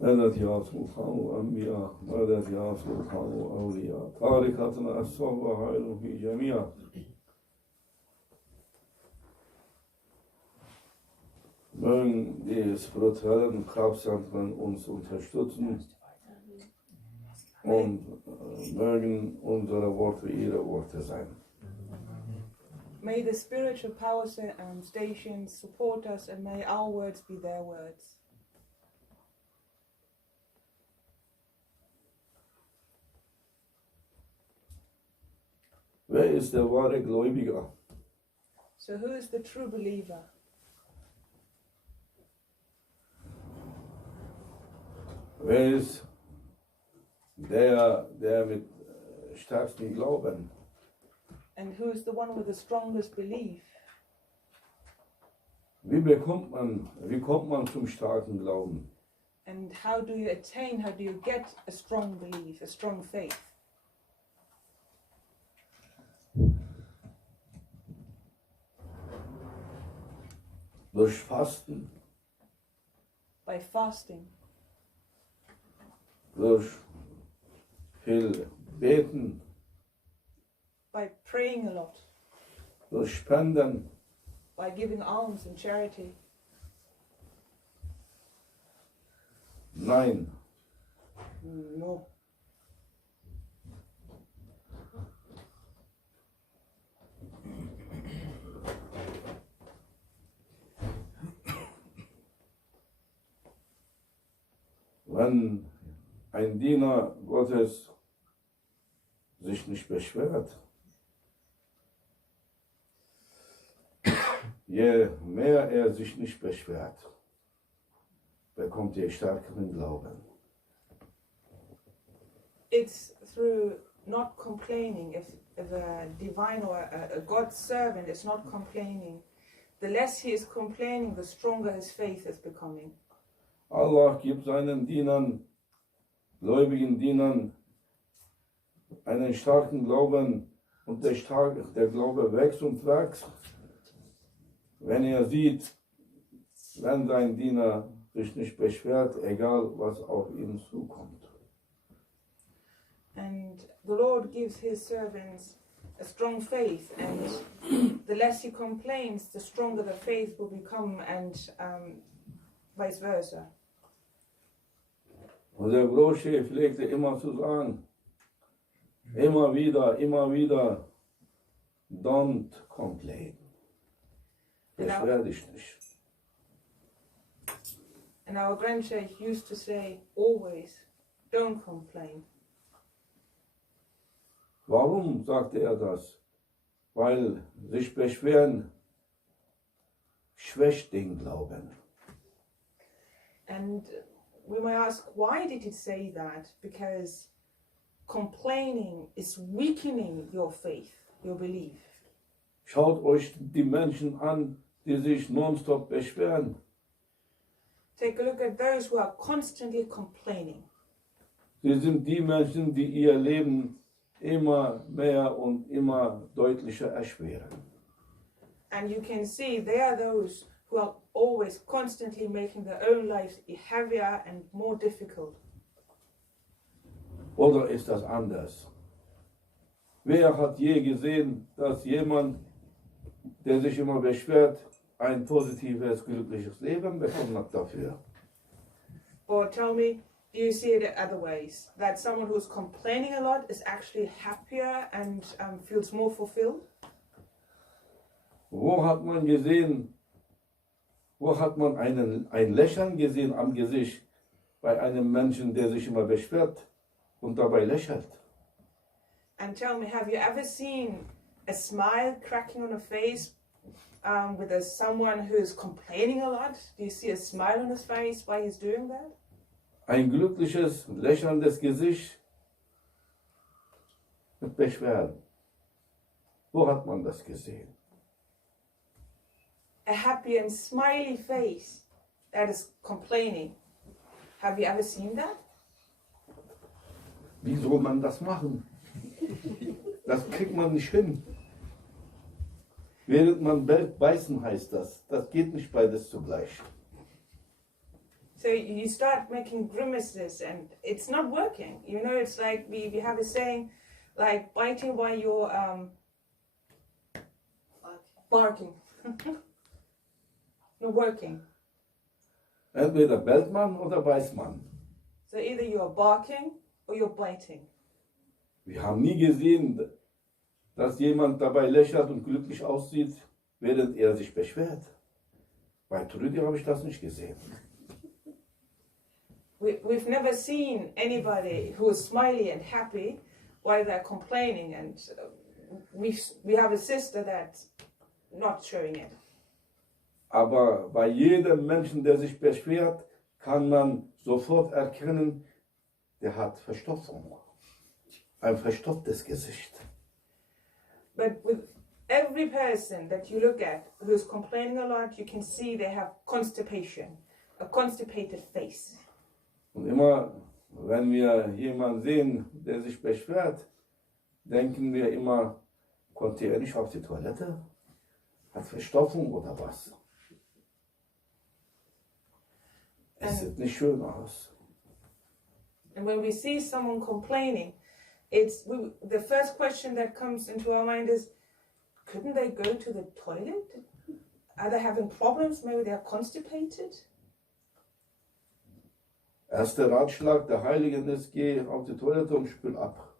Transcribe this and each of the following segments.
مدد يا سلطان وأنبياء مدد يا سلطان وأولياء طارقتنا الصحبة خير في جميع mögen die spirituellen Kraftzentren uns unterstützen und mögen unsere Worte ihre Worte sein. May the spiritual power stations support us and may our words be their words. Wer ist der wahre Gläubiger? So who is the true believer? Wer ist der mit stärkstem Glauben? And who is the one with the strongest belief? Wie kommt man zum starken Glauben? And how do you get a strong belief, a strong faith? Durch Fasten, By fasting, durch viel Beten, by praying a lot, durch Spenden, by giving alms and charity. nein. No. Wenn ein Diener Gottes sich nicht beschwert, je mehr er sich nicht beschwert, bekommt er stärkeren Glauben. It's through not complaining. If a divine or a God's servant is not complaining, the less he is complaining, the stronger his faith is becoming. Allah gibt seinen Dienern, gläubigen Dienern, einen starken Glauben und der Glaube wächst und wächst, wenn er sieht, wenn sein Diener sich nicht beschwert, egal was auf ihn zukommt. And the Lord gives his servants a strong faith, and the less he complains, the stronger the faith will become, and vice versa. Unser Großchef pflegte immer zu sagen, immer wieder, don't complain. Beschwer dich nicht. And our Grand Sheikh used to say, always, don't complain. Warum sagte er das? Weil sich beschweren schwächt den Glauben. And we may ask, why did he say that? Because complaining is weakening your faith, your belief. Schaut euch die Menschen an, die sich nonstop beschweren. Take a look at those who are constantly complaining. Sie sind die Menschen, die ihr Leben immer mehr und immer deutlicher erschweren. And you can see they are those who are always constantly making their own lives heavier and more difficult. Oder ist das anders? Wer hat je gesehen, dass jemand, der sich immer beschwert, ein positives, glückliches Leben bekommen hat dafür? Or tell me, do you see it other ways? That someone who's complaining a lot is actually happier and feels more fulfilled? Wo hat man gesehen, wo hat man ein Lächeln gesehen am Gesicht bei einem Menschen, der sich immer beschwert und dabei lächelt? And tell me, have you ever seen a smile cracking on a face with someone who is complaining a lot? Do you see a smile on his face while he's doing that? Ein glückliches, lächelndes Gesicht mit Beschwerden. Wo hat man das gesehen? A happy and smiley face that is complaining. Have you ever seen that? Wie soll man das machen? Das kriegt man nicht hin. Während man beißen heißt das. Das geht nicht beides zugleich. So you start making grimaces and it's not working. You know, it's like we have a saying, like biting while you're barking. Not working. Entweder bellt man oder beißt man. So either you're barking or you're biting. Wir haben nie gesehen, dass jemand dabei lächelt und glücklich aussieht, während er sich beschwert. Bei Trudi habe ich das nicht gesehen. We've never seen anybody who is smiley and happy while they're complaining, and we have a sister that's not showing it. Aber bei jedem Menschen, der sich beschwert, kann man sofort erkennen, der hat Verstopfung. Ein verstopftes Gesicht. But with every person that you look at who's complaining a lot, you can see they have constipation, a constipated face. Und immer, wenn wir jemanden sehen, der sich beschwert, denken wir immer, konnte er nicht auf die Toilette? Hat Verstopfung oder was? Es sieht nicht schön aus. And when we see someone complaining, the first question that comes into our mind is, couldn't they go to the toilet? Are they having problems? Maybe they're constipated? Erster Ratschlag der Heiligen ist, geh auf die Toilette und spül ab.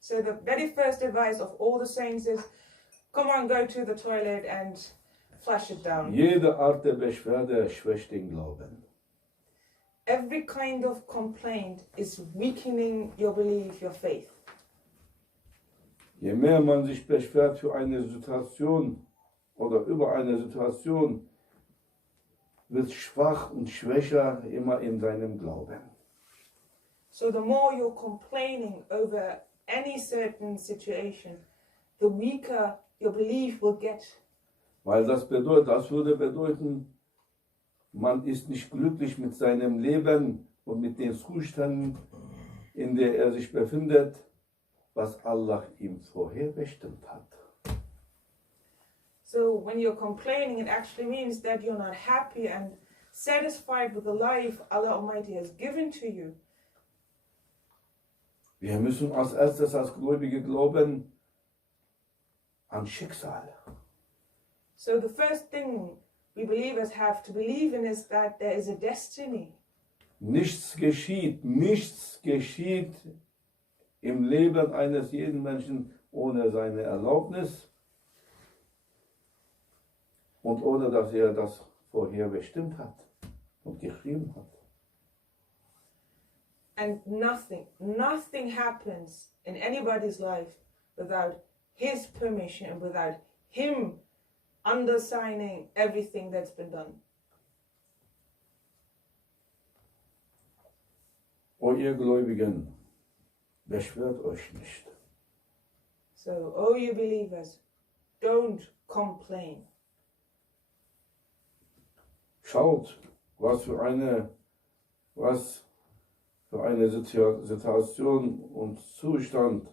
So the very first advice of all the saints is, come on, go to the toilet and flush it down. Jede Art der Beschwerde schwächt den Glauben. Every kind of complaint is weakening your belief, your faith. Je mehr man sich beschwert für eine Situation oder über eine Situation, wird schwach und schwächer immer in seinem Glauben. So the more you're complaining over any certain situation, the weaker your belief will get. Weil das würde bedeuten, man ist nicht glücklich mit seinem Leben und mit den Zuständen, in der er sich befindet, was Allah ihm vorherbestimmt hat. So when you're complaining, it actually means that you're not happy and satisfied with the life Allah Almighty has given to you. Wir müssen als erstes als Gläubige glauben an Schicksal. So the first thing we believers have to believe in is that there is a destiny. Nichts geschieht im Leben eines jeden Menschen ohne seine Erlaubnis und ohne dass er das vorher bestimmt hat und geschrieben hat. And nothing happens in anybody's life without his permission and without him undersigning everything that's been done. O ihr Gläubigen, beschwert euch nicht. So, oh you believers, don't complain. Schaut, was für eine Situation und Zustand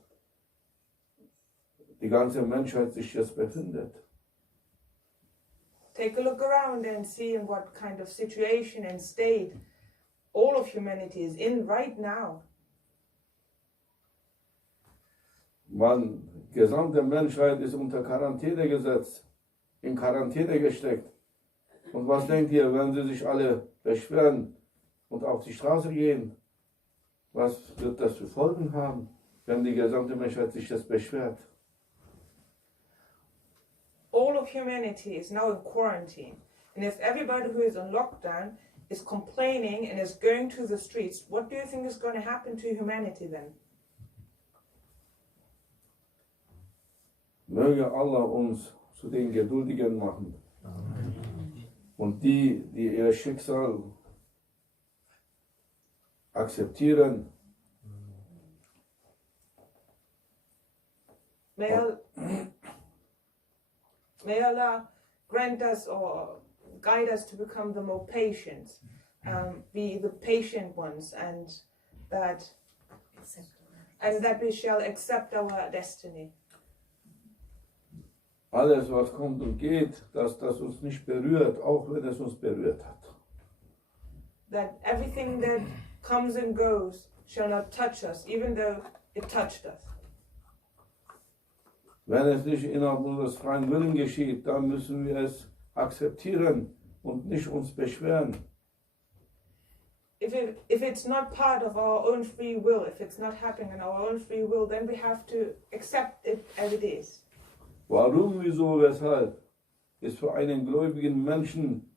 die ganze Menschheit sich jetzt befindet. Take a look around and see in what kind of situation and state all of humanity is in right now. Gesamte Menschheit ist unter Quarantäne gesetzt, in Quarantäne gesteckt. Und was denkt ihr, wenn sie sich alle beschweren und auf die Straße gehen? Was wird das für Folgen haben, wenn die gesamte Menschheit sich jetzt beschwert? All of humanity is now in quarantine. And if everybody who is on lockdown is complaining and is going to the streets, what do you think is going to happen to humanity then? Möge Allah uns zu den Geduldigen machen. Und die ihr Schicksal akzeptieren. May Allah grant us or guide us to become the more patient, be the patient ones, and that we shall accept our destiny. Alles, was kommt und geht, dass das uns nicht berührt, auch wenn es uns berührt hat. that everything that comes and goes shall not touch us, even though it touched us. Wenn es nicht innerhalb unseres freien Willens geschieht, dann müssen wir es akzeptieren und nicht uns beschweren. If it's not part of our own free will, if it's not happening in our own free will, then we have to accept it as it is. Warum, wieso, weshalb, ist für einen gläubigen Menschen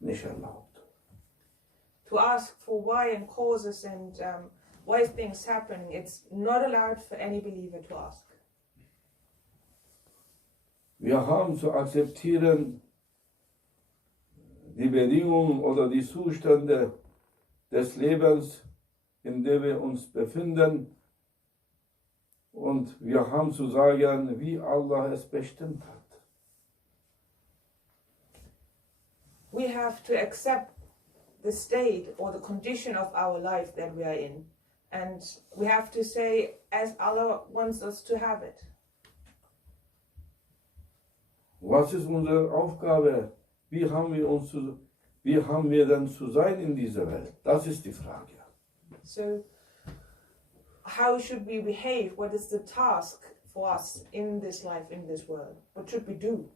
nicht erlaubt. To ask for why and causes and why things happen, it's not allowed for any believer to ask. Wir haben zu akzeptieren die Bedingungen oder die Zustände des Lebens, in dem wir uns befinden, und wir haben zu sagen, wie Allah es bestimmt hat. We have to accept the state or the condition of our life that we are in. And we have to say, as Allah wants us to have it. Was ist unsere Aufgabe? Wie haben wir denn zu sein in dieser Welt? Das ist die Frage. So, how should we behave? What is the task for us in this life, in this world? What should we do?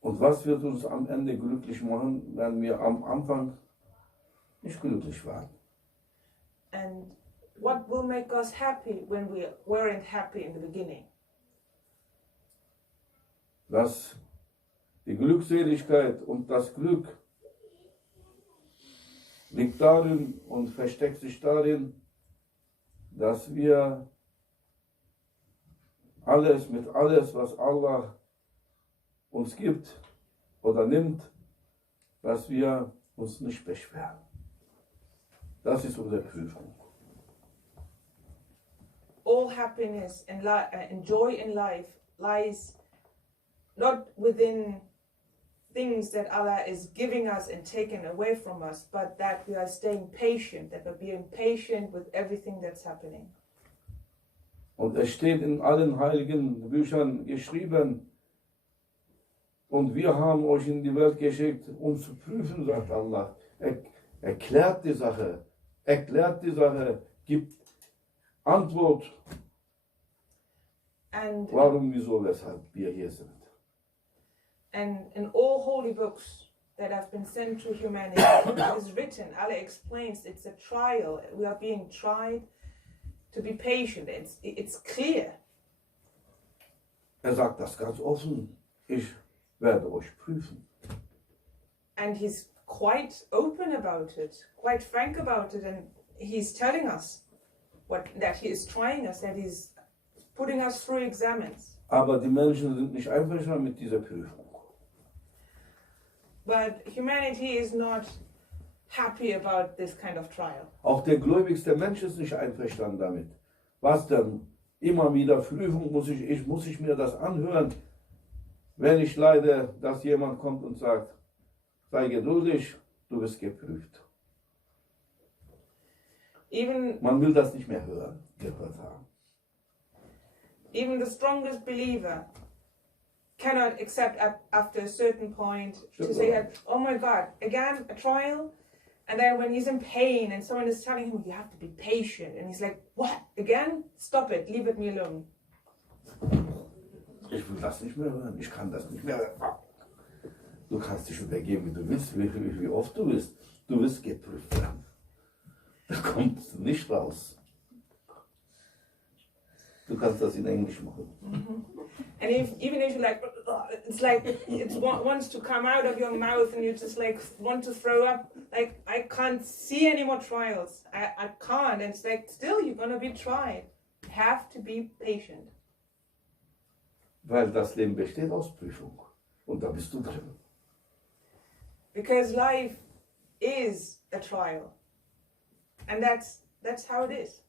Und was wird uns am Ende glücklich machen, wenn wir am Anfang nicht glücklich waren? And what will make us happy when we weren't happy in the beginning? Dass die Glückseligkeit und das Glück liegt darin und versteckt sich darin, dass wir mit alles, was Allah uns gibt oder nimmt, dass wir uns nicht beschweren. Das ist unsere Prüfung. All happiness and joy in life lies not within things that Allah is giving us and taking away from us, but that we are staying patient, that we're being patient with everything that's happening. Und es steht in allen heiligen Büchern geschrieben, und wir haben euch in die Welt geschickt, um zu prüfen, sagt Allah. Erklärt die Sache, gibt Antwort, And warum, wieso, weshalb wir hier sind. And in all holy books that have been sent to humanity, it is written, Allah explains, it's a trial. We are being tried to be patient. It's clear. Sagt das ganz offen, ich werde euch prüfen. And he's quite open about it, quite frank about it, and he's telling us that he is trying us, that he's putting us through examens. Aber die Menschen sind nicht einverstanden mit dieser Prüfung. But humanity is not happy about this kind of trial. Auch der gläubigste Mensch ist nicht einverstanden damit. Was denn? Immer wieder Prüfung, muss ich mir das anhören, wenn ich leide, dass jemand kommt und sagt, sei geduldig, du wirst geprüft. Man will das nicht mehr gehört haben. Even the strongest believer cannot accept after a certain point to say that, oh my God, again a trial? And then when he's in pain and someone is telling him, you have to be patient. And he's like, what? Again? Stop it, leave it me alone. Ich will das nicht mehr hören, ich kann das nicht mehr hören. Du kannst dich übergeben, wie du willst, wie oft du willst. Du wirst geprüft werden. Da kommst du nicht raus. Du kannst das in Englisch machen. And even if it wants to come out of your mouth and you just like want to throw up, like I can't see any more trials. I can't. And it's like still you're gonna be tried. You have to be patient. Weil das Leben besteht aus Prüfung. Und da bist du drin. Because life is a trial. And that's how it is.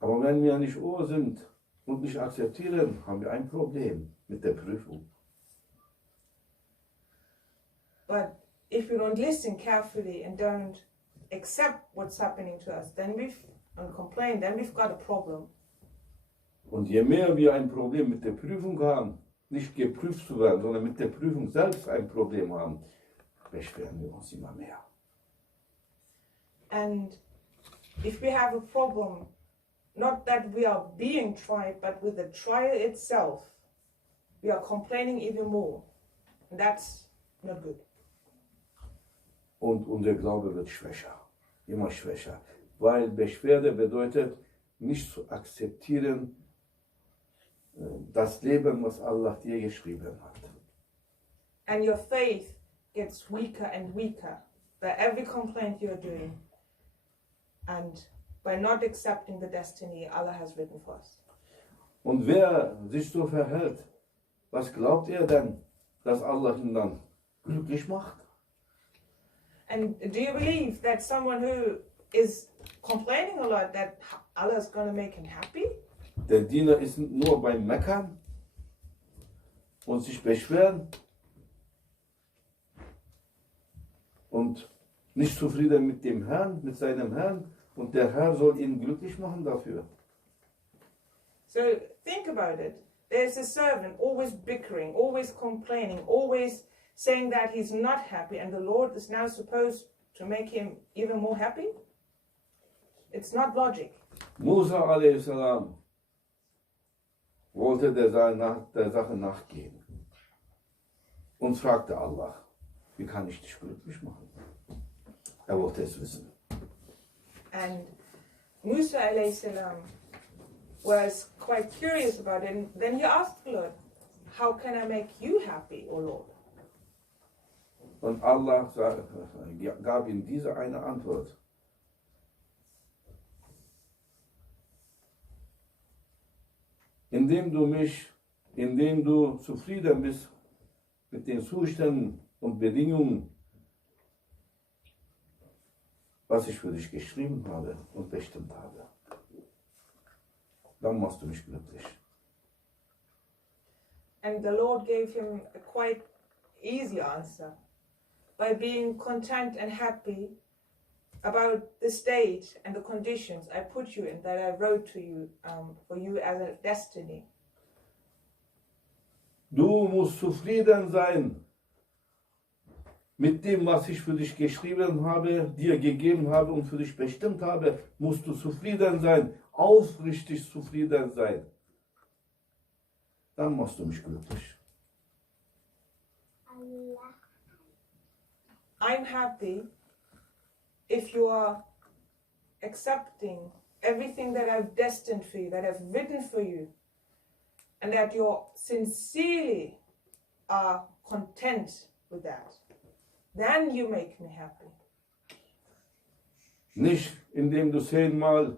Aber wenn wir nicht Ohr sind und nicht akzeptieren, haben wir ein Problem mit der Prüfung. But if we don't listen carefully and don't accept what's happening to us, and complain, then we've got a problem. Und je mehr wir ein Problem mit der Prüfung haben, nicht geprüft zu werden, sondern mit der Prüfung selbst ein Problem haben, beschweren wir uns immer mehr. And if we have a problem, not that we are being tried, but with the trial itself, we are complaining even more. And that's not good. Und unser Glaube wird schwächer, immer schwächer, weil Beschwerde bedeutet, nicht zu akzeptieren, das Leben, was Allah dir geschrieben hat. And your faith gets weaker and weaker by every complaint you're doing and by not accepting the destiny Allah has written for us. Und wer sich so verhält, was glaubt er denn, dass Allah ihn dann glücklich macht? And do you believe that someone who is complaining a lot, that Allah is going to make him happy? Der Diener ist nur beim Meckern und sich beschweren und nicht zufrieden mit dem Herrn, mit seinem Herrn, und der Herr soll ihn glücklich machen dafür. So think about it. There's a servant always bickering, always complaining, always saying that he's not happy, and the Lord is now supposed to make him even more happy? It's not logic. Musa a.s. wollte der Sache nachgehen und fragte Allah, wie kann ich dich glücklich machen? Er wollte es wissen. And Musa a.s. was quite curious about it, and then he asked the Lord, how can I make you happy, O Lord? Und Allah gab ihm diese eine Antwort. Indem du zufrieden bist mit den Zuständen und Bedingungen, was ich für dich geschrieben habe und bestimmt habe, dann machst du mich glücklich. And the Lord gave him a quite easy answer. By being content and happy about the state and the conditions I put you in, that I wrote to you, for you as a destiny. Du musst zufrieden sein mit dem, was ich für dich geschrieben habe, dir gegeben habe und für dich bestimmt habe. Musst du zufrieden sein, aufrichtig zufrieden sein. Dann machst du mich glücklich. I'm happy if you are accepting everything that I've destined for you, that I've written for you, and that you sincerely are content with that. Then you make me happy. Nicht indem du 10-mal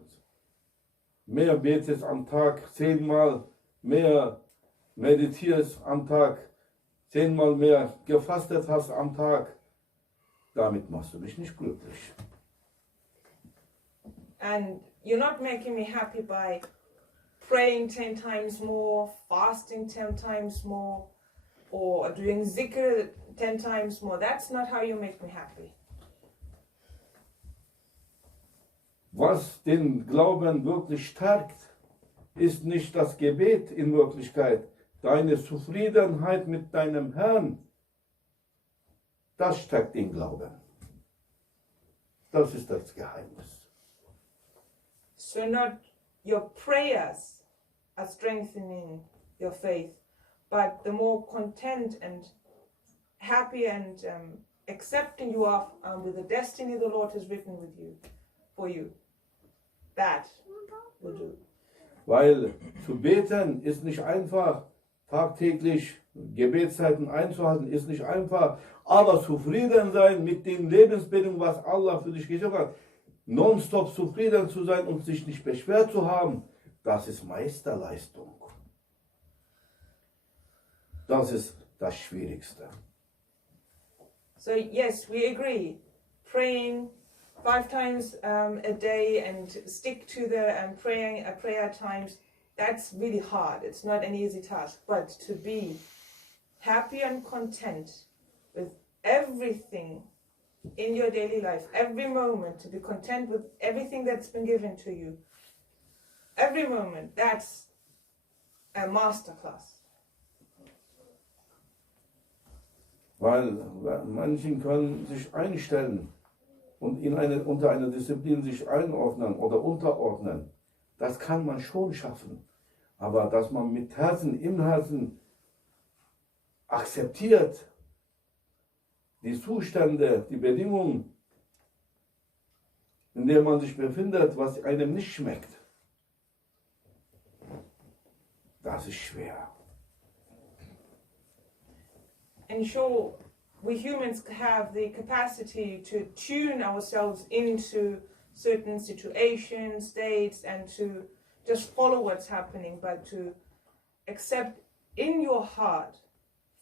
mehr betest am Tag, 10-mal mehr meditierst am Tag, 10-mal mehr gefastet hast am Tag. Damit machst du mich nicht glücklich. And you're not making me happy by praying 10 times more, fasting 10 times more, or doing zikr 10 times more. That's not how you make me happy. Was den Glauben wirklich stärkt, ist nicht das Gebet in Wirklichkeit. Deine Zufriedenheit mit deinem Herrn, das stärkt den Glauben. Das ist das Geheimnis. So not your prayers are strengthening your faith, but the more content and happy and accepting you are with the destiny the Lord has written with you, for you, that will do. Weil zu beten ist nicht einfach, tagtäglich Gebetszeiten einzuhalten ist nicht einfach, aber zufrieden sein mit den Lebensbedingungen, was Allah für dich geschafft hat, nonstop zufrieden zu sein und sich nicht beschwert zu haben, das ist Meisterleistung. Das ist das Schwierigste. So yes, we agree. Praying 5 times a day and stick to the prayer times, that's really hard. It's not an easy task. But to be happy and content with everything in your daily life, every moment, to be content with everything that's been given to you, every moment, that's a masterclass. Weil manchen können sich einstellen und unter einer Disziplin sich einordnen oder unterordnen. Das kann man schon schaffen. Aber dass man mit Herzen, im Herzen akzeptiert, die Zustände, die Bedingungen, in denen man sich befindet, was einem nicht schmeckt, das ist schwer. And sure, we humans have the capacity to tune ourselves into certain situations, states, and to just follow what's happening, but to accept in your heart,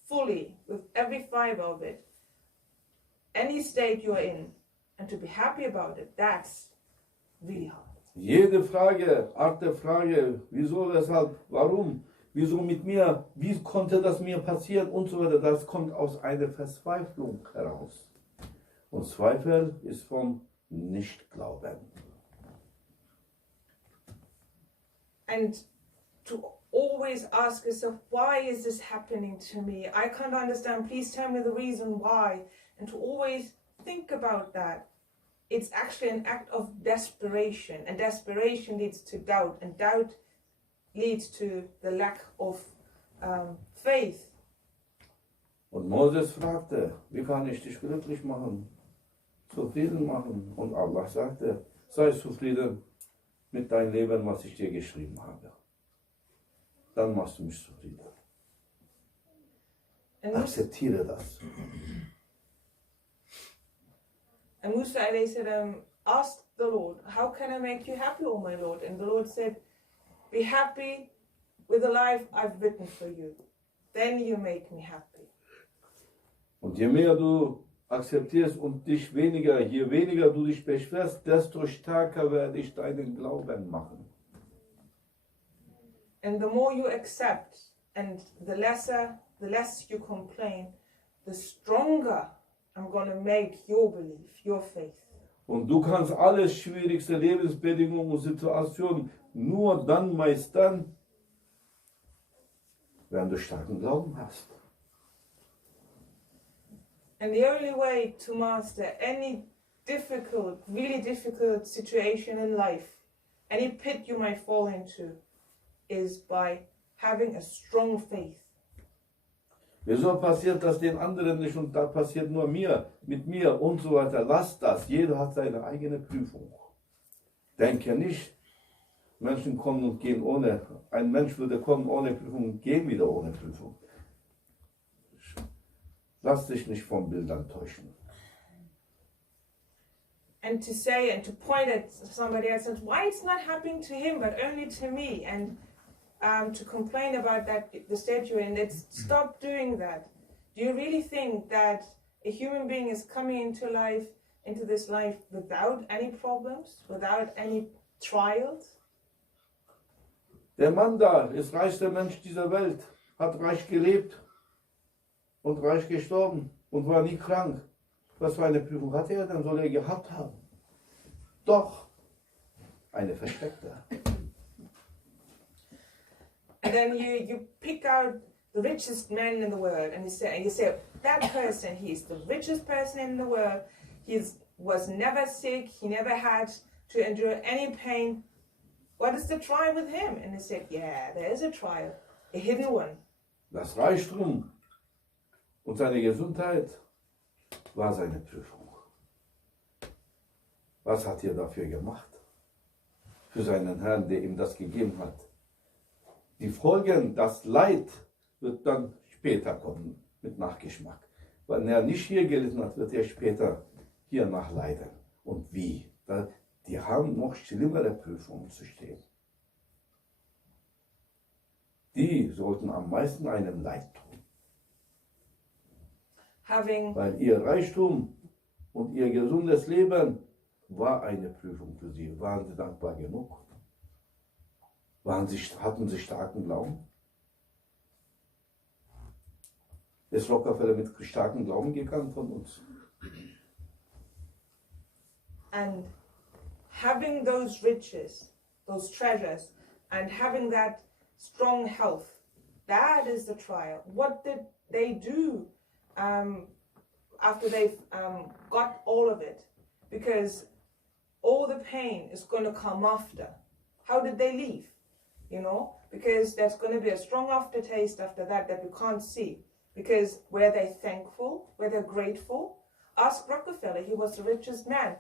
fully, with every fiber of it, any state you're in, and to be happy about it, that's really hard. Jede Frage, Art der Frage, wieso, weshalb, warum, wieso mit mir, wie konnte das mir passieren und so weiter, das kommt aus einer Verzweiflung heraus. Und Zweifel ist vom Nichtglauben. And to always ask yourself, why is this happening to me? I can't understand, please tell me the reason why. And to always think about that. It's actually an act of desperation, and desperation leads to doubt, and doubt leads to the lack of faith. Und Moses fragte, wie kann ich dich glücklich machen, zufrieden machen? Und Allah sagte, sei zufrieden mit deinem Leben, was ich dir geschrieben habe. Dann machst du mich zufrieden. Akzeptiere das. And Musa alayhi salam asked the Lord, how can I make you happy, O my Lord? And the Lord said, be happy with the life I've written for you. Then you make me happy. Und je mehr du akzeptierst und dich weniger, je weniger du dich beschwerst, desto stärker werde ich deinen Glauben machen. And the more you accept and the less you complain, the stronger I'm going to make your belief, your faith. Und du kannst alle schwierigste Lebensbedingungen und Situationen nur dann meistern, wenn du starken Glauben hast. And the only way to master any difficult, really difficult situation in life, any pit you might fall into, is by having a strong faith. Wieso passiert das den anderen nicht und das passiert nur mir, mit mir und so weiter? Lass das. Jeder hat seine eigene Prüfung. Denke nicht, Menschen kommen und gehen ohne. Ein Mensch würde kommen ohne Prüfung und gehen wieder ohne Prüfung. Lass dich nicht von Bildern täuschen. And to say and to point at somebody else, why it's not happening to him but only to me, and to complain about that, the state you're in, stop doing that. Do you really think that a human being is coming into this life without any problems, without any trials? Der Mann da ist reichster Mensch dieser Welt, hat reich gelebt und reich gestorben und war nie krank. Was für eine Prüfung hat er? Dann soll er gehabt haben. Doch, eine versteckte. And then you pick out the richest man in the world, and you say that person, he's the richest person in the world. He was never sick. He never had to endure any pain. What is the trial with him? And they said, yeah, there is a trial, a hidden one. Das Reichtum und seine Gesundheit war seine Prüfung. Was hat er dafür gemacht? Für seinen Herrn, der ihm das gegeben hat. Die Folgen, das Leid, wird dann später kommen, mit Nachgeschmack. Wenn er nicht hier gelitten hat, wird er später hier nachleiden. Und wie? Die haben noch schlimmere Prüfungen zu stehen. Die sollten am meisten einem Leid tun. Weil ihr Reichtum und ihr gesundes Leben war eine Prüfung für sie. Waren sie dankbar genug? Hatten sie starken Glauben? Ist Rockefeller mit starkem Glauben gegangen von uns? And having those riches, those treasures, and having that strong health, that is the trial. What did they do after they've got all of it, because all the pain is going to come after. How did they leave? You know, because there's going to be a strong aftertaste after that we can't see. Because were they thankful? Were they grateful? Ask Rockefeller, he was the richest man.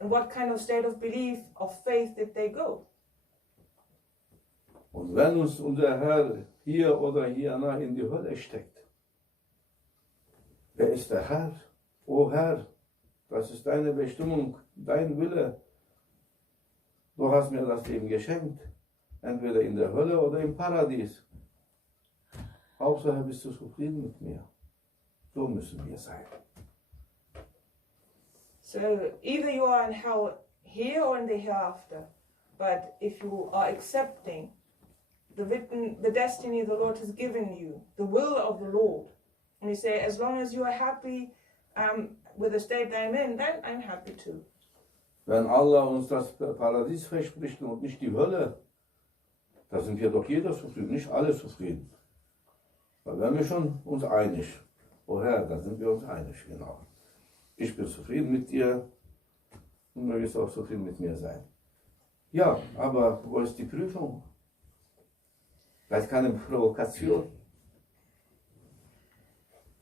And what kind of state of belief, of faith did they go? Und wenn uns unser Herr hier oder hiernach in die Hölle steckt, wer ist der Herr? O Herr, das ist deine Bestimmung, dein Wille. Du hast mir das Leben geschenkt, entweder in der Hölle oder im Paradies. Hauptsache bist du zufrieden mit mir. So müssen wir sein. So either you are in hell here or in the hereafter, but if you are accepting the destiny the Lord has given you, the will of the Lord, and you say, as long as you are happy with the state that I'm in, then I'm happy too. Wenn Allah uns das Paradies verspricht und nicht die Hölle, da sind wir doch jeder zufrieden, nicht alle zufrieden. Da wären wir schon uns einig. Oh Herr, da sind wir uns einig, genau. Ich bin zufrieden mit dir und du wirst auch zufrieden mit mir sein. Ja, aber wo ist die Prüfung? Vielleicht keine Provokation.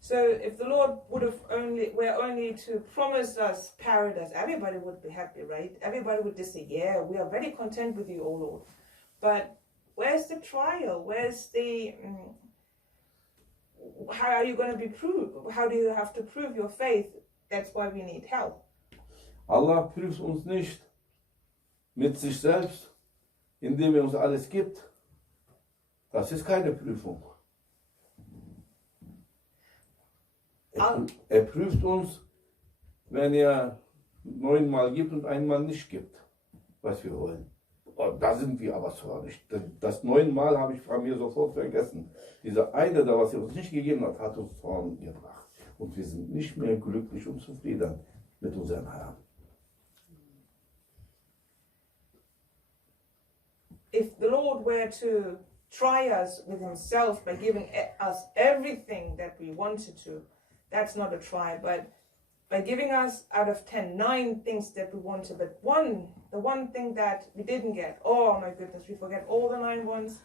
So if the Lord were only to promise us paradise, everybody would be happy, right? Everybody would just say, yeah, we are very content with you, O Lord. But where's the trial? Where's the... how are you going to be proved? How do you have to prove your faith? That's why we need help. Allah prüft uns nicht mit sich selbst, indem er uns alles gibt. Das ist keine Prüfung. Er prüft uns, wenn er 9-mal gibt und einmal nicht gibt, was wir wollen. Und da sind wir aber zornig. Das 9-mal habe ich von mir sofort vergessen. Dieser eine, da was er uns nicht gegeben hat, hat uns Zorn gebracht. Und wir sind nicht mehr glücklich und zufrieden mit unserem Herrn. If the Lord were to try us with himself by giving us everything that we wanted to, that's not a try, but by giving us out of 10, 9 things that we wanted, but the one thing that we didn't get, oh my goodness, we forget all the 9 ones,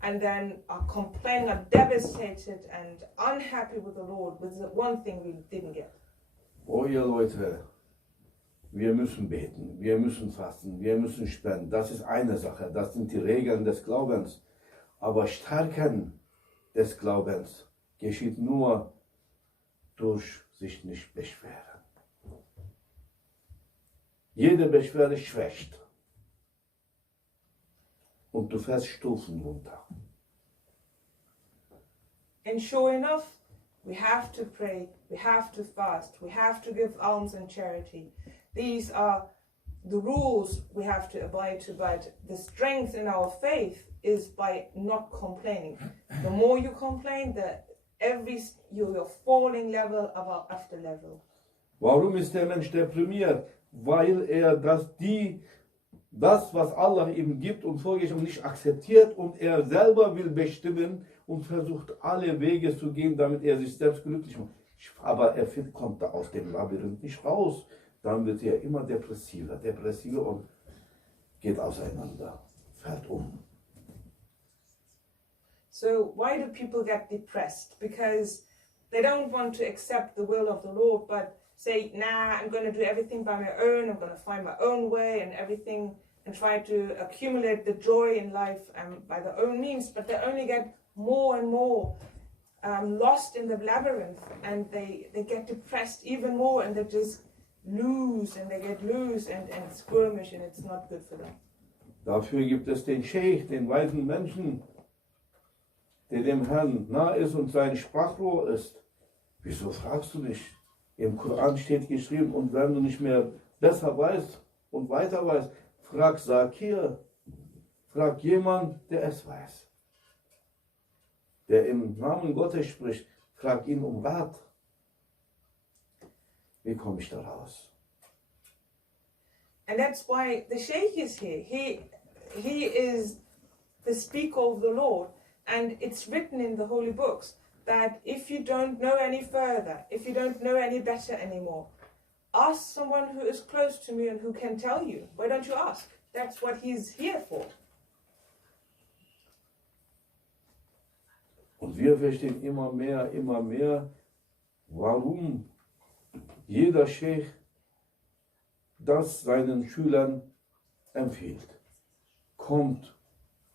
and then are complaining, are devastated and unhappy with the Lord with the one thing we didn't get. Oh ihr Leute, wir müssen beten, wir müssen fasten, wir müssen spenden. Das ist eine Sache, das sind die Regeln des Glaubens. Aber Stärken des Glaubens geschieht nur durch sich nicht beschweren. Jede Beschwerde schwächt. Und du fährst Stufen runter. And sure enough, we have to pray, we have to fast, we have to give alms and charity. These are the rules we have to abide to, but the strength in our faith is by not complaining. The more you complain, you're falling level after level. Warum ist der Mensch deprimiert? Weil er das, was Allah ihm gibt und vorgeschrieben, nicht akzeptiert und er selber will bestimmen und versucht alle Wege zu gehen, damit er sich selbst glücklich macht. Aber er kommt da aus dem Labyrinth nicht raus. Dann wird er immer depressiver und geht auseinander, fällt um. So why do people get depressed? Because they don't want to accept the will of the Lord, but say, nah, I'm going to do everything by my own, I'm going to find my own way and everything, and try to accumulate the joy in life by their own means, but they only get more and more lost in the labyrinth, and they get depressed even more, and they just lose, and they get loose and skirmish, and it's not good for them. Dafür gibt es den Sheikh, den weisen Menschen, der dem Herrn nah ist und sein Sprachrohr ist. Wieso fragst du nicht? Im Koran steht geschrieben, und wenn du nicht mehr besser weißt und weiter weißt, frag Zakir, frag jemand, der es weiß. Der im Namen Gottes spricht, frag ihn um Rat. Wie komme ich da raus? And that's why the Sheikh is here. He is the speaker of the Lord, and it's written in the holy books that if you don't know any further, if you don't know any better anymore, ask someone who is close to me and who can tell you. Why don't you ask? That's what he's here for. Und wir verstehen immer mehr, warum jeder Sheikh das seinen Schülern empfiehlt. Kommt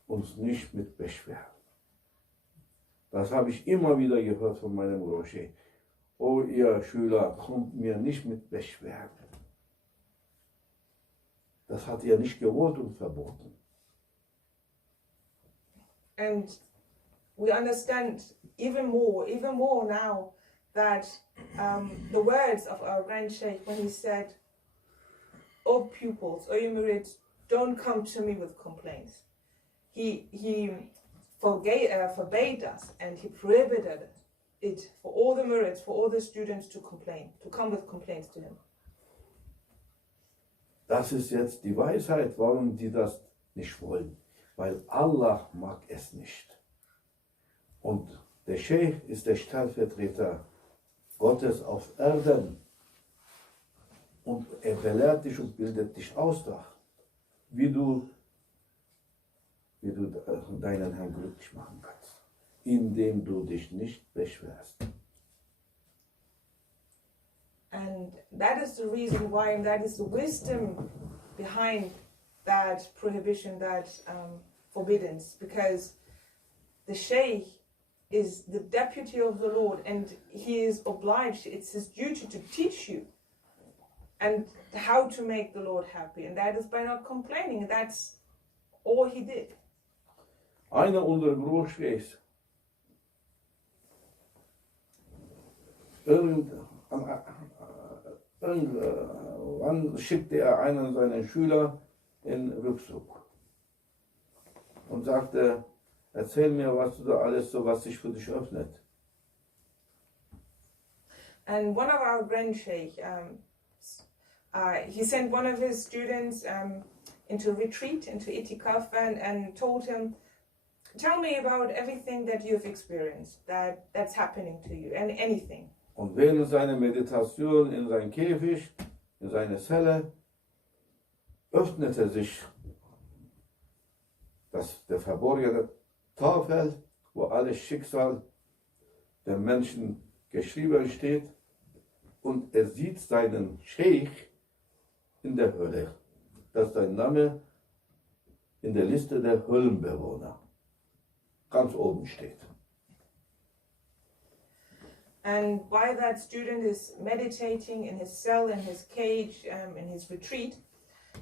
uns nicht mit Beschwerden. Das habe ich immer wieder gehört von meinem Rocher. Oh, ihr Schüler, kommt mir nicht mit Beschwerden. Das hat er nicht gewollt und verboten. And we understand even more now that the words of our Grand Sheikh when he said, "O pupils, O you murids, don't come to me with complaints." He forbade us and he prohibited it for all the murids, for all the students to come with complaints to him. Das ist jetzt die Weisheit, warum die das nicht wollen. Weil Allah mag es nicht. Und der Sheikh ist der Stellvertreter Gottes auf Erden. Und er belehrt dich und bildet dich aus, wie du deinen Herrn glücklich machen kannst, indem du dich nicht beschwerst. And that is the reason why, and that is the wisdom behind that prohibition, that forbiddance, because the Sheikh is the deputy of the Lord and he is obliged, it's his duty to teach you and how to make the Lord happy, and that is by not complaining. That's all he did. Einer unserer Großschwächs, irgendwann schickte er einen seiner Schüler in Rückzug und sagte, erzähl mir, was du da alles so, was sich für dich öffnet. And one of our Grand Sheikh, he sent one of his students into retreat, into itikaf, and told him, tell me about everything that you've experienced, that's happening to you, and anything. Und während seiner Meditation in seinem Käfig, in seiner Zelle, öffnete sich der verborgene Tafel, wo alles Schicksal der Menschen geschrieben steht, und er sieht seinen Sheikh in der Hölle. Das ist sein Name in der Liste der Höllenbewohner. Ganz oben steht. And while that student is meditating in his cell, in his cage, in his retreat,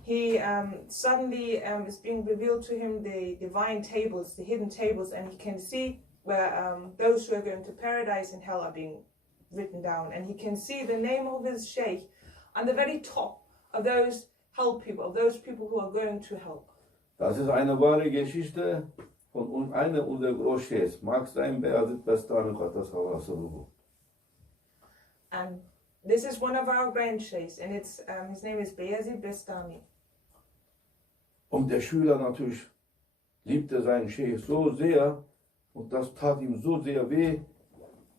he suddenly is being revealed to him the divine tables, the hidden tables, and he can see where those who are going to paradise and hell are being written down. And he can see the name of his Sheikh on the very top of those hell people, of those people who are going to hell. Das ist eine wahre Geschichte von einer unserer Großchefs, mag sein Beazit Bestami Qatas Hawasuluhu. And this is one of our Grand Sheikhs, and it's his name is Bayazid Bestami. Und der Schüler natürlich liebte seinen Sheikh so sehr, und das tat ihm so sehr weh.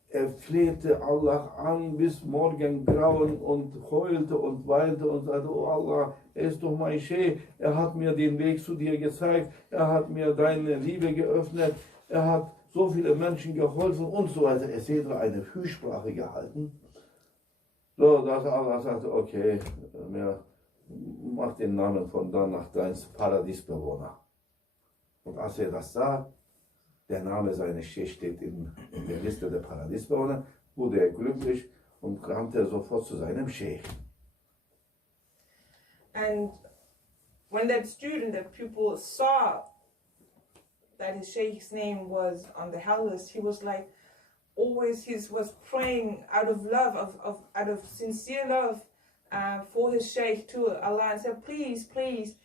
Er flehte Allah an bis Morgengrauen und heulte und weinte und sagte, oh Allah, er ist doch mein Sheikh, er hat mir den Weg zu dir gezeigt, er hat mir deine Liebe geöffnet, er hat so viele Menschen geholfen und so weiter. Es hätte eine Fürsprache gehalten. So, dass Allah sagte, okay, mach den Namen von dann nach dein Paradiesbewohner. Und als er das sah, der Name seines Sheikh steht in der Liste der Paradiesbewohner, wurde er glücklich und rannte sofort zu seinem Sheikh. And when that student, that pupil, saw that his Sheikh's name was on the hell list, he was like, always he was praying out of love, out of sincere love for his Sheikh to Allah, and said, please, please,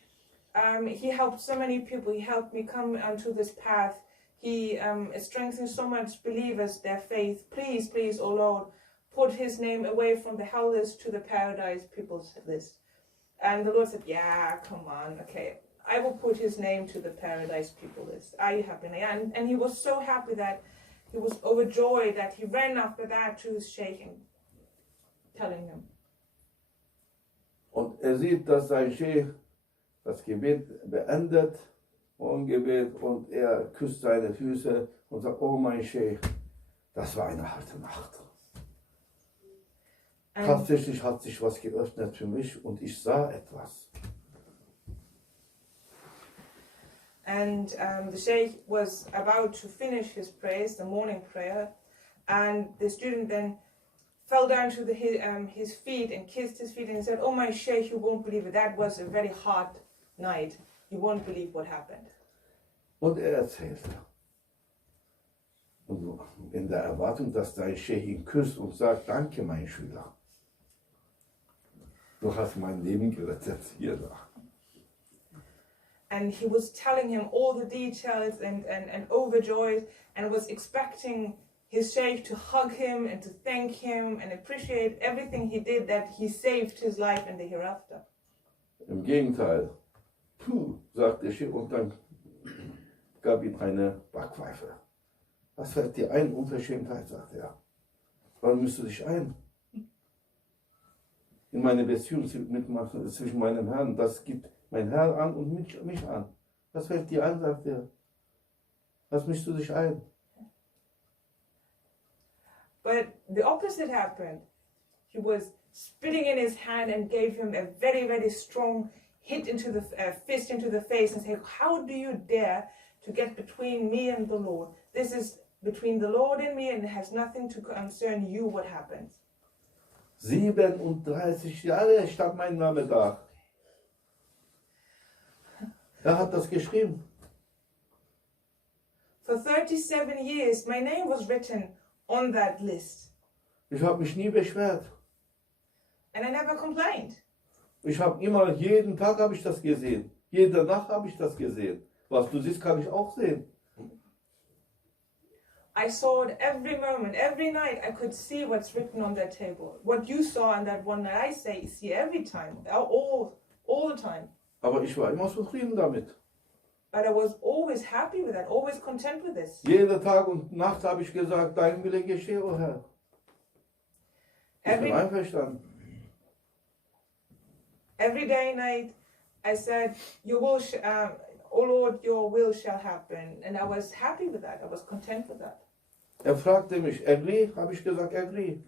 he helped so many people, he helped me come onto this path, he strengthened so much believers, their faith, please, please, oh Lord, put his name away from the hell list to the paradise people's list. And the Lord said, yeah, come on, okay, I will put his name to the paradise people list. Are you happy? And he was so happy that he was overjoyed that he ran after that to his Sheikh and telling him. Und sieht, dass sein Sheikh das Gebet beendet, Morgengebet, und küsst seine Füße und sagt, oh mein Sheikh, das war eine harte Nacht. Tatsächlich hat sich was geöffnet für mich und ich sah etwas. And the Sheikh was about to finish his prayers, the morning prayer, and the student then fell down to his feet and kissed his feet and said, oh my Sheikh, you won't believe it, that was a very hard night. You won't believe what happened. Und erzählte. Und in der Erwartung, dass sein Sheikh ihn küsst und sagt, danke mein Schüler. Du hast mein Leben gerettet, hier da. And he was telling him all the details and overjoyed, and was expecting his Sheikh to hug him and to thank him and appreciate everything he did, that he saved his life in the hereafter. Im Gegenteil, puh, sagt der Sheikh und dann gab ihm eine Backpfeife. Was fällt dir ein? Unverschämtheit, sagt er. Warum misst du dich ein? In meine Beziehung zwischen meinem Herrn, das gibt mein Herr an und mich an. Was fällt dir an, sagt er. Was mischst du dich ein? But the opposite happened. He was spitting in his hand and gave him a very, very strong hit into the fist into the face and said, how do you dare to get between me and the Lord? This is between the Lord and me and it has nothing to concern you what happens. 37 Jahre stand mein Name da. Hat das geschrieben. For 37 years, my name was written on that list. Ich habe mich nie beschwert. And I never complained. Ich habe immer, jeden Tag habe ich das gesehen. Jede Nacht habe ich das gesehen. Was du siehst, kann ich auch sehen. I saw it every moment, every night. I could see what's written on that table. What you saw on that one night, I see every time, all the time. Aber ich war immer zufrieden damit. But I was always happy with that, always content with this. Jeden Tag und Nacht habe ich gesagt, dein Wille geschehe, o Herr. Ich bin einverstanden. Every day and night, I said, "Your will, oh Lord, your will shall happen," and I was happy with that. I was content with that. Fragte mich, agree? Habe ich gesagt, agree.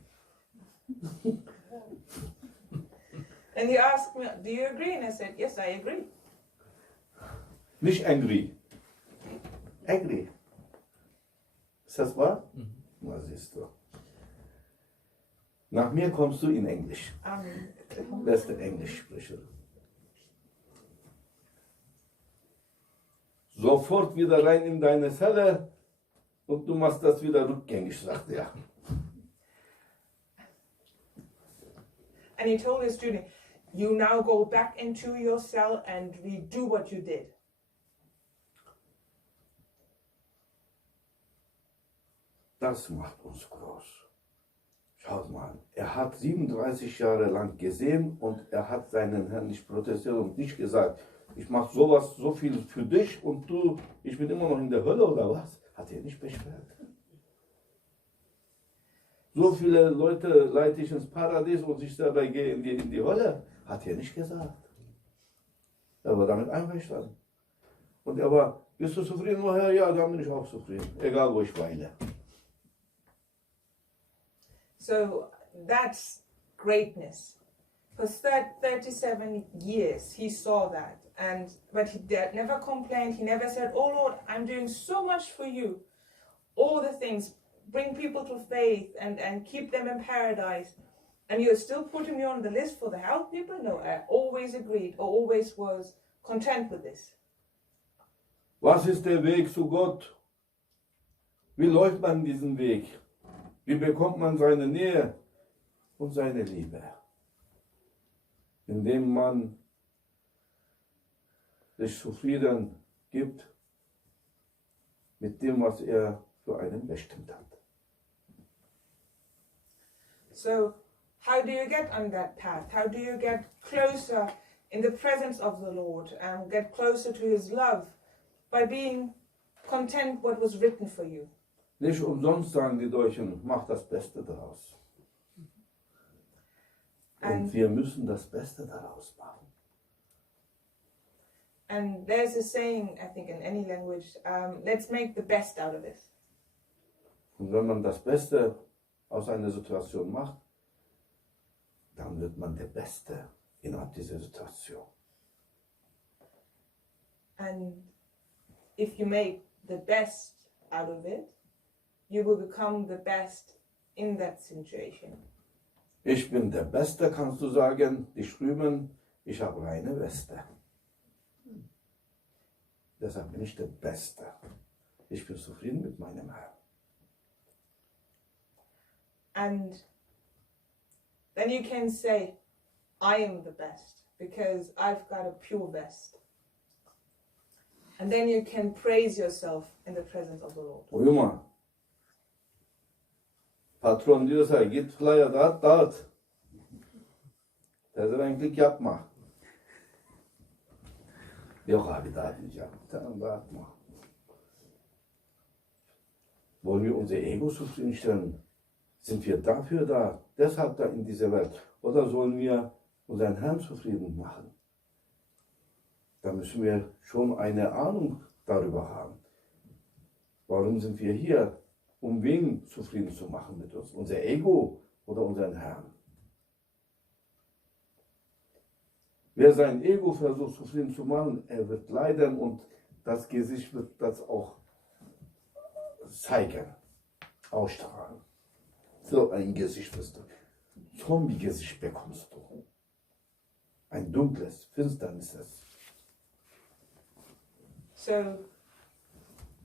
And he asked me, "Do you agree?" And I said, "Yes, I agree." Nicht angry. Agree. Ist das wahr? Na, siehst du. Nach mir kommst du in Englisch. Beste Englischsprecher. Sofort wieder rein in deine Zelle und du machst das wieder rückgängig, sagt er. And he told his student, "You now go back into your cell and redo what you did." Das macht uns groß. Schaut mal, er hat 37 Jahre lang gesehen und er hat seinen Herrn nicht protestiert und nicht gesagt, ich mache sowas, so viel für dich und du, ich bin immer noch in der Hölle oder was? Hat er nicht beschwert. So viele Leute leite ich ins Paradies und ich dabei gehe in die Hölle. Hat er nicht gesagt. Er war damit einverstanden. Und er war, bist du zufrieden, oh Herr? Ja, dann bin ich auch zufrieden. Egal, wo ich weile. So that's greatness. For 37 years he saw that, but he never complained. He never said, "Oh Lord, I'm doing so much for you. All the things, bring people to faith and keep them in paradise. And you're still putting me on the list for the hell people?" No, I always agreed, or always was content with this. Was ist der Weg zu Gott? Wie läuft man diesen Weg? Wie bekommt man seine Nähe und seine Liebe? Indem man sich zufrieden gibt mit dem, was er für einen bestimmt hat. So, how do you get on that path? How do you get closer in the presence of the Lord and get closer to His love? By being content what was written for you. Nicht umsonst sagen die Deutschen, mach das Beste daraus. Und wir müssen das Beste daraus machen. And there's a saying, I think in any language, let's make the best out of it. Und wenn man das Beste aus einer Situation macht, dann wird man der Beste innerhalb dieser Situation. And if you make the best out of it, you will become the best in that situation. Ich bin der Beste, kannst du sagen, dich rühmen, ich habe reine Weste. Deshalb bin ich der Beste. Ich bin zufrieden mit meinem Herrn. And then you can say, I am the best because I've got a pure vest. And then you can praise yourself in the presence of the Lord. Uyuma. Patron diyorsa git flyer dağıt. Tezerenklik yapma. Yok abi dağıtmayacağım. Tamam dağıtma. Wollen wir unser Ego zufriedenstellen? Sind wir dafür da, deshalb da in dieser Welt? Oder sollen wir unseren Herrn zufrieden machen? Da müssen wir schon eine Ahnung darüber haben. Warum sind wir hier? Um wen zufrieden zu machen mit uns? Unser Ego oder unseren Herrn? Wer sein Ego versucht zufrieden zu machen, er wird leiden und das Gesicht wird das auch zeigen, ausstrahlen. So ein Gesicht wirst du. Zombie-Gesicht bekommst du. Ein dunkles, finsternes. So,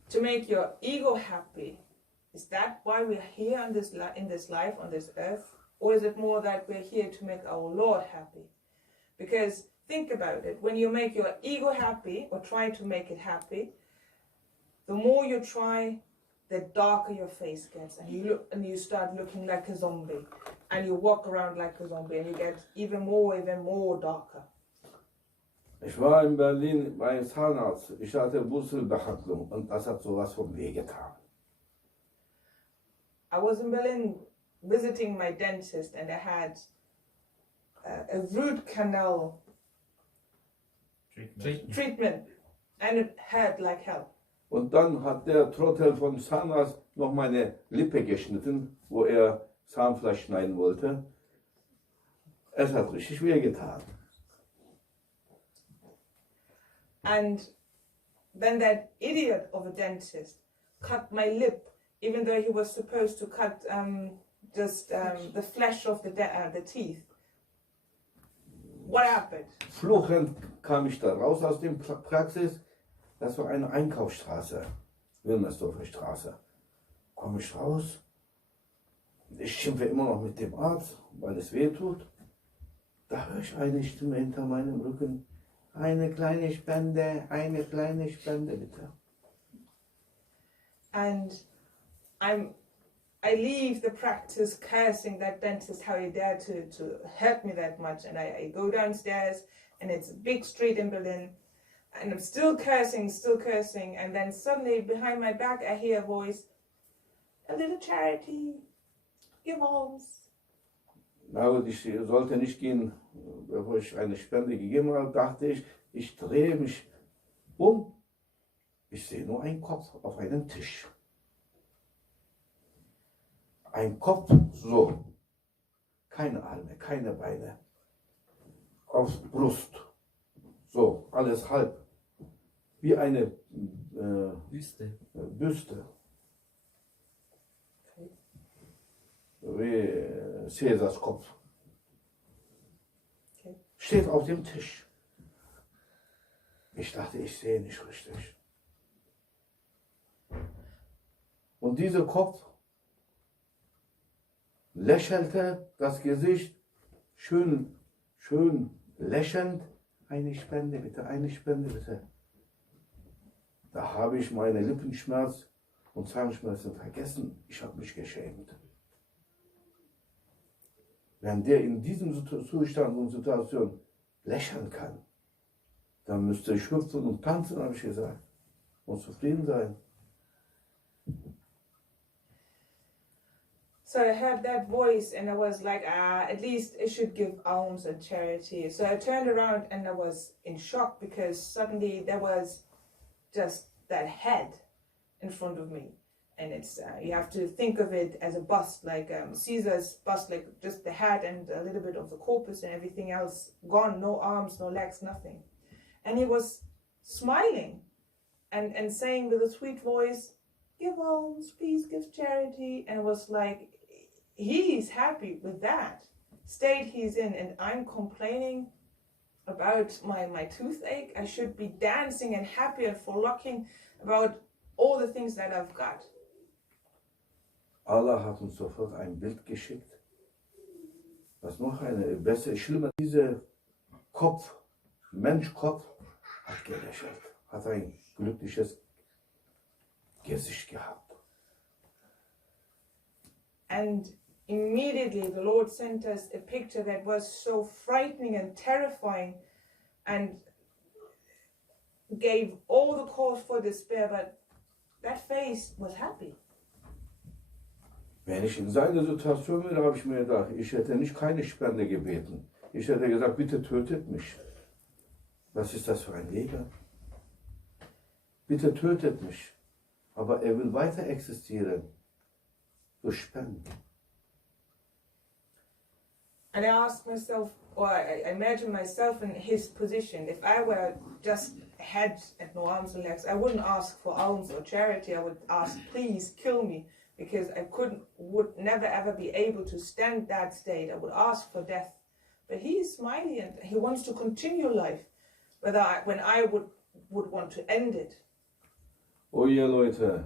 to make your ego happy, is that why we're here in this life, on this earth? Or is it more that we're here to make our Lord happy? Because think about it, when you make your ego happy, or try to make it happy, the more you try, the darker your face gets, and you start looking like a zombie, and you walk around like a zombie, and you get even more darker. Ich war in Berlin bei einem Zahnarzt. Ich hatte Wurzelbehandlung und das hat sowas von wehgetan. I was in Berlin visiting my dentist, and I had a root canal treatment, and it hurt like hell. Und dann hat der Trottel von Zahnarzt noch meine Lippe geschnitten, wo er Zahnfleisch schneiden wollte. Es hat richtig wehgetan. And then that idiot of a dentist cut my lip, even though he was supposed to cut the flesh of the teeth. What happened? Fluchend kam ich da raus aus der Praxis. Das war eine Einkaufsstraße, Wilmersdorfer Straße. Komme ich raus, ich schimpfe immer noch mit dem Arzt, weil es weh tut. Da höre ich eine Stimme hinter meinem Rücken. Eine kleine Spende bitte. And I leave the practice cursing that dentist, how he dared to hurt me that much. And I go downstairs, and it's a big street in Berlin. And I'm still cursing. And then suddenly behind my back, I hear a voice, a little charity, give alms. Na gut, ich sollte nicht gehen, bevor ich eine Spende gegeben habe, dachte ich, ich drehe mich um. Ich sehe nur einen Kopf auf einem Tisch. Ein Kopf, so. Keine Arme, keine Beine. Auf Brust. So, alles halb. Wie eine Büste. Wie Cäsars Kopf. Okay. Steht auf dem Tisch. Ich dachte, ich sehe nicht richtig. Und dieser Kopf lächelte, das Gesicht schön lächelnd. Eine Spende bitte. Da habe ich meine Lippenschmerz und Zahnschmerzen vergessen. Ich habe mich geschämt. Wenn der in diesem Zustand und Situation lächeln kann, dann müsste ich hüpfen und tanzen, habe ich gesagt, und zufrieden sein. So I heard that voice and I was like, at least I should give alms and charity. So I turned around and I was in shock because suddenly there was just that head in front of me. And it's you have to think of it as a bust, like Caesar's bust, like just the head and a little bit of the corpus and everything else gone, no arms, no legs, nothing. And he was smiling and saying with a sweet voice, give alms, please give charity. And it was like, he's happy with that state he's in, and I'm complaining about my toothache. I should be dancing and happy and frolicking about all the things that I've got. Allah hat uns sofort ein Bild geschickt, was noch eine bessere, schlimmer, dieser Kopf, Menschkopf, hat gelächelt, hat ein glückliches Gesicht gehabt. And immediately the Lord sent us a picture that was so frightening and terrifying and gave all the cause for despair, but that face was happy. Wenn ich in seiner Situation wäre, habe ich mir gedacht, ich hätte nicht keine Spende gebeten. Ich hätte gesagt, bitte tötet mich. Was ist das für ein Leben? Bitte tötet mich. Aber er will weiter existieren. Durch Spenden. And I asked myself, or I imagine myself in his position. If I were just a head and no arms and legs, I wouldn't ask for alms or charity. I would ask, please kill me, because I would never ever be able to stand that state. I would ask for death. But he is smiling and he wants to continue life, when I would want to end it. Oh ihr Leute,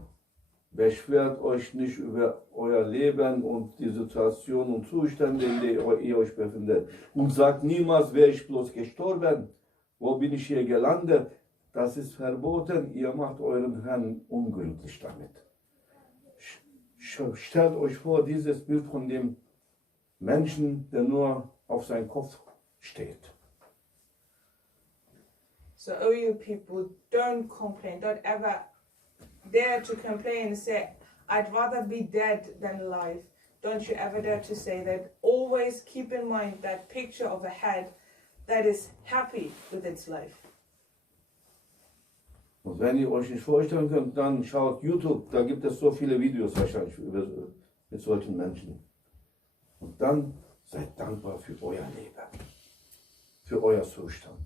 beschwert euch nicht über euer Leben und die Situation und Zustände, in denen ihr euch befindet. Und sagt niemals, wäre ich bloß gestorben, wo bin ich hier gelandet? Das ist verboten, ihr macht euren Herrn unglücklich damit. Stellt euch vor, dieses Bild von dem Menschen, der nur auf seinem Kopf steht. So, oh you people, don't complain, don't ever dare to complain and say, I'd rather be dead than alive. Don't you ever dare to say that. Always keep in mind that picture of a head that is happy with its life. Und wenn ihr euch nicht vorstellen könnt, dann schaut YouTube, da gibt es so viele Videos wahrscheinlich mit solchen Menschen. Und dann seid dankbar für euer Leben, für euer Zustand.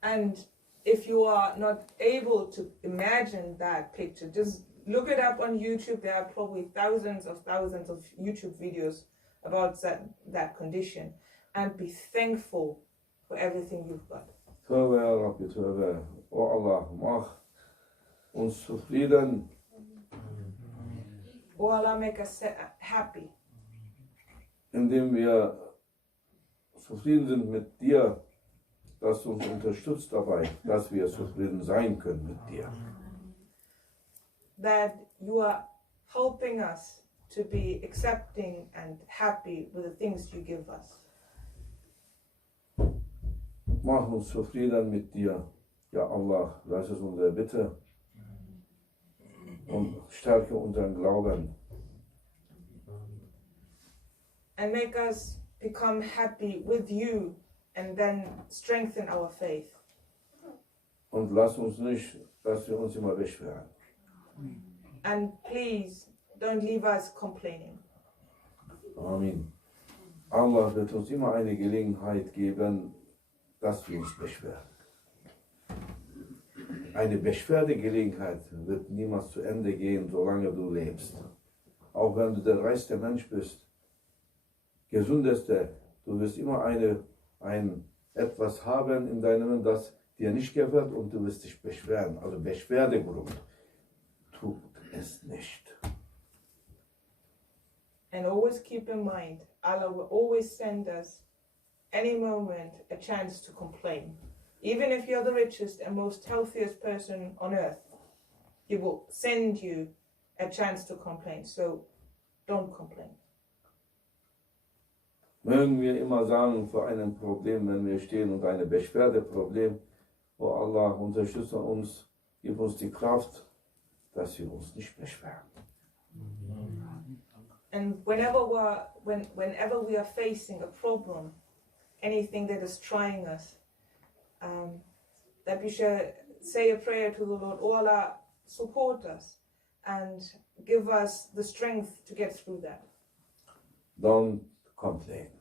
And if you are not able to imagine that picture, just look it up on YouTube. There are probably thousands of YouTube videos about that condition. And be thankful for everything you've got. Tövbe ya Rabbi, Tövbe. Oh Allah, mach uns zufrieden. Oh Allah, make us happy. Indem wir zufrieden sind mit dir, dass du uns unterstützt dabei, dass wir zufrieden sein können mit dir. That you are helping us to be accepting and happy with the things you give us. Mach uns zufrieden mit dir. Ja Allah, das ist unsere Bitte. Und stärke unseren Glauben. And make us become happy with you and then strengthen our faith. Und lass uns nicht, dass wir uns immer beschweren. And please don't leave us complaining. Amen. Allah wird uns immer eine Gelegenheit geben, dass wir uns beschweren. Eine Beschwerdegelegenheit wird niemals zu Ende gehen, solange du lebst. Auch wenn du der reichste Mensch bist, gesundeste, du wirst immer etwas haben in deinem Leben, das dir nicht gefällt und du wirst dich beschweren. Also Beschwerdegrund. Tut es nicht. And always keep in mind, Allah will always send us any moment a chance to complain. Even if you're the richest and most healthiest person on earth, He will send you a chance to complain. So don't complain. Mögen wir immer sagen, vor einem Problem, wenn wir stehen und eine Beschwerdeproblem, oh Allah, unterstütze uns, gib uns die Kraft, dass wir uns nicht beschweren. And whenever we are facing a problem, anything that is trying us, that we should say a prayer to the Lord, "Oh Allah, support us and give us the strength to get through that." Don't complain.